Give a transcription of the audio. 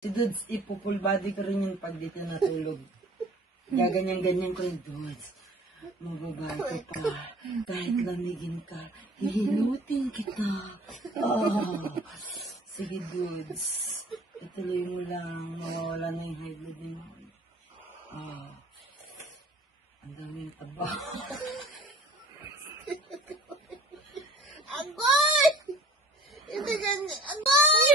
Si Dudes, ipupul body ko rin yun pag dito natulog. Gaganyan-ganyan ko rin, Dudes. Mababae ka pa. Kahit lamigin ka, hihilutin kita. Oh. Sige, Dudes. Ituloy mo lang. Mawawala na yung high blood mo. Oh. Ang dami ng taba. Agoy! Hindi ganyan. Agoy!